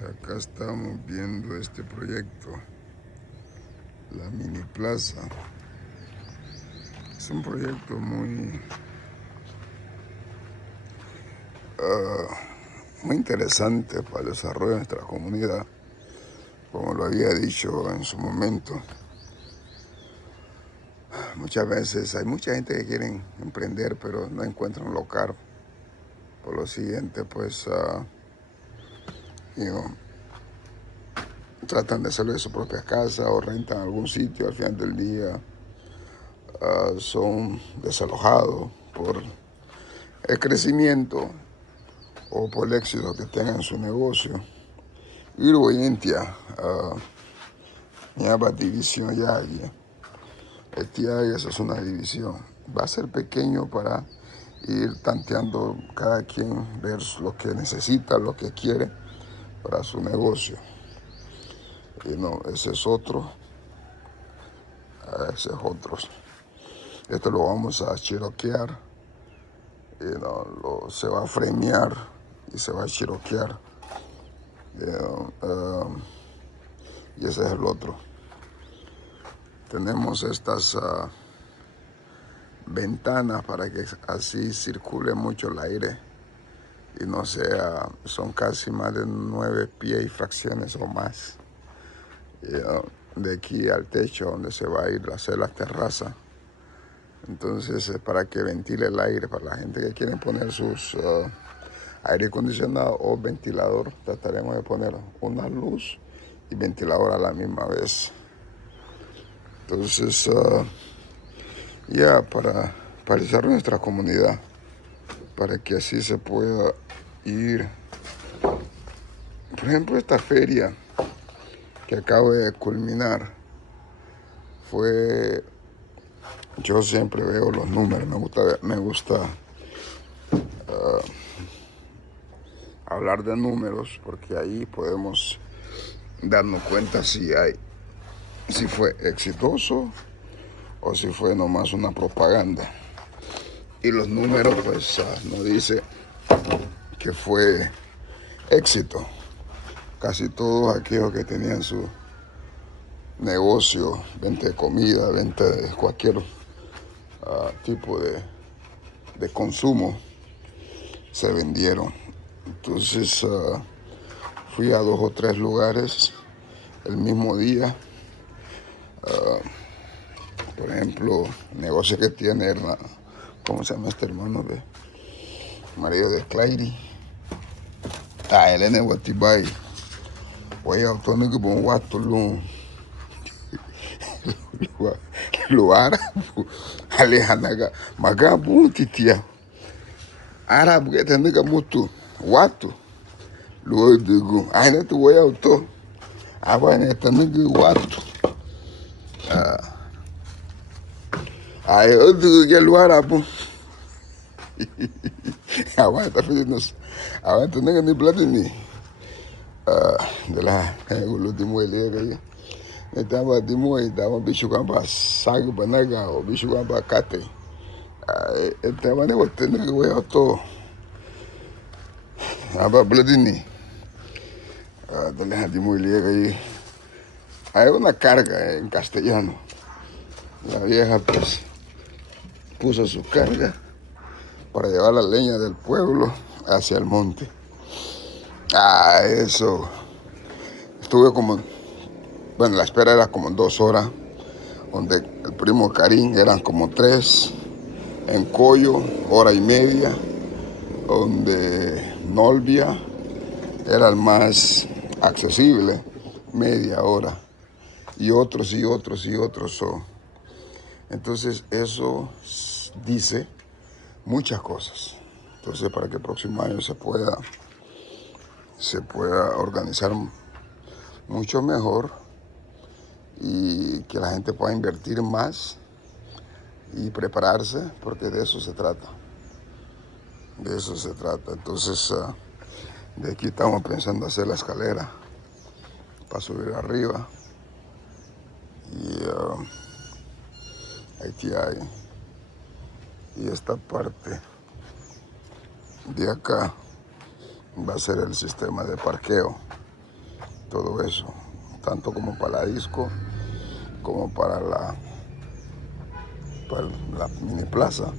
Acá estamos viendo este proyecto, la mini plaza. Es un proyecto muy interesante para el desarrollo de nuestra comunidad, como lo había dicho en su momento. Muchas veces hay mucha gente que quiere emprender, pero no encuentran un local. Por lo siguiente, pues, you know, tratan de hacerlo de su propia casa o rentan algún sitio. Al final del día, son desalojados por el crecimiento o por el éxito que tengan en su negocio. Irvo Intia, Nyaba división ya, esa es una división. Va a ser pequeño para ir tanteando cada quien, ver lo que necesita, lo que quiere para su negocio. Y no, ese es otro, ese es otro. Esto lo vamos a chiroquear, y se va a fremear y se va a chiroquear. Y ese es el otro. Tenemos estas ventanas para que así circule mucho el aire y no sea, son casi más de 9 pies y fracciones o más. De aquí al techo donde se va a ir a hacer la terraza. Entonces es para que ventile el aire, para la gente que quiere poner sus aire acondicionado o ventilador. Trataremos de poner una luz y ventilador a la misma vez. Entonces, para desarrollar nuestra comunidad, para que así se pueda ir. Por ejemplo, esta feria que acabo de culminar fue, yo siempre veo los números, me gusta hablar de números porque ahí podemos darnos cuenta si fue exitoso o si fue nomás una propaganda. Y los números pues nos dice que fue éxito. Casi todos aquellos que tenían su negocio, venta de comida, venta de cualquier tipo de consumo, se vendieron. Entonces fui a 2 o 3 lugares el mismo día. Por ejemplo, negocio que tiene ¿cómo se llama este hermano de María de Clary? Elena Guatibay. Voy a autónomo que pongo Guatulum. Luar Alejandra Magabu Titia. Árabe que tem que muito watu luo degu ainda tu voy auto agora também que watu aí eu digo que luar abu agora tá fazendo agora tu nem nem plata ni de lá o de moeleira aí estava de moe tava bicho com a saga banaga o bicho com a cate estava nem botando que voy auto aba bladini de la de moeleira aí. Hay una carga en castellano. La vieja pues puso su carga para llevar la leña del pueblo hacia el monte. Eso. Estuve bueno, la espera era como 2 horas, donde el primo Karim eran como 3, en Coyo, 1 hora y media, donde Nolvia era el más accesible, media hora, y otros y otros y otros. Entonces eso dice muchas cosas. Entonces para que el próximo año se pueda organizar mucho mejor y que la gente pueda invertir más y prepararse, porque de eso se trata. De eso se trata. Entonces de aquí estamos pensando hacer la escalera para subir arriba. Y aquí hay. Y esta parte de acá va a ser el sistema de parqueo. todo eso, tanto como para la disco como para la mini plaza.